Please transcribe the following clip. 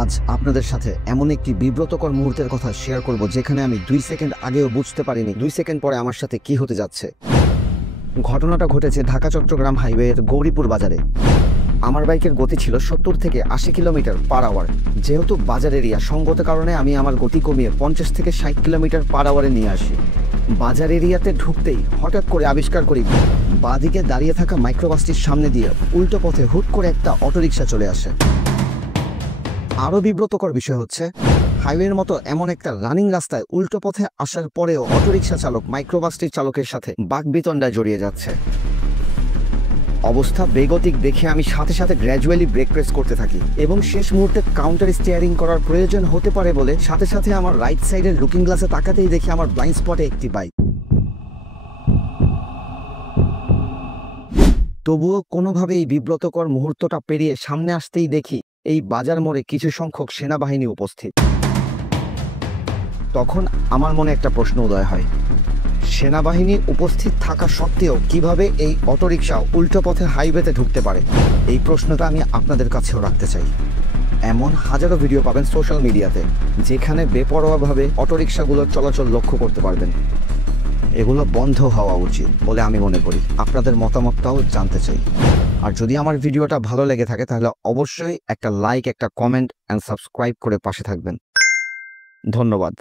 আজ আপনাদের সাথে এমন একটি বিব্রতকর মুহূর্তের কথা শেয়ার করব যেখানে আমি 2 সেকেন্ড আগেও বুঝতে পারিনি 2 সেকেন্ড পরে আমার সাথে কি হতে যাচ্ছে। ঘটনাটা ঘটেছে ঢাকা চট্টগ্রাম হাইওয়ের গৌরীপুর বাজারে। আমার বাইকের গতি ছিল 70 থেকে 80 কিলোমিটার পার আওয়ার। যেহেতু বাজার এরিয়া, সঙ্গত কারণে আমি আমার গতি কমিয়ে 50 থেকে 60 কিলোমিটার পার আওয়ারে নিয়ে আসি। বাজার এরিয়াতে ঢুকতেই হঠাৎ করে আবিষ্কার করি বাঁদিকে দাঁড়িয়ে থাকা মাইক্রোবাসটির সামনে দিয়ে উল্টো পথে হুট করে একটা অটোরিকশা চলে আসে। আরও বিব্রতকর বিষয় হচ্ছে, হাইওয়ের মতো এমন একটা রানিং রাস্তায় উল্টো পথে আসার পরেও অটোরিকশা চালক মাইক্রোবাসটির চালকের সাথে বাকবিতণ্ডায় জড়িয়ে যাচ্ছে। অবস্থা বেগতিক দেখে আমি সাথে সাথে গ্র্যাজুয়ালি ব্রেক প্রেস করতে থাকি এবং শেষ মুহূর্তে কাউন্টার স্টিয়ারিং করার প্রয়োজন হতে পারে বলে সাথে সাথে আমার রাইট সাইডের লুকিং গ্লাসে তাকাতেই দেখি আমার ব্লাইন্ড স্পটে একটি বাইক। তবুও কোনোভাবে এই বিব্রতকর মুহূর্তটা পেরিয়ে সামনে আসতেই দেখি এই বাজার মোড়ে কিছু সংখ্যক সেনাবাহিনী উপস্থিত। তখন আমার মনে একটা প্রশ্ন উদয় হয়, সেনাবাহিনী উপস্থিত থাকা সত্ত্বেও কিভাবে এই অটোরিকশা উল্টো পথে হাইওয়েতে ঢুকতে পারে? এই প্রশ্নটা আমি আপনাদের কাছেও রাখতে চাই। এমন হাজারো ভিডিও পাবেন সোশ্যাল মিডিয়াতে যেখানে বেপরোয়াভাবে অটোরিকশাগুলোর চলাচল লক্ষ্য করতে পারবেন। এগুলো বন্ধ হওয়া উচিত বলে আমি মনে করি। আপনাদের মতামতটাও জানতে চাই। আর যদি আমার ভিডিওটা ভালো লেগে থাকে তাহলে অবশ্যই একটা লাইক, একটা কমেন্ট অ্যান্ড সাবস্ক্রাইব করে পাশে থাকবেন। ধন্যবাদ।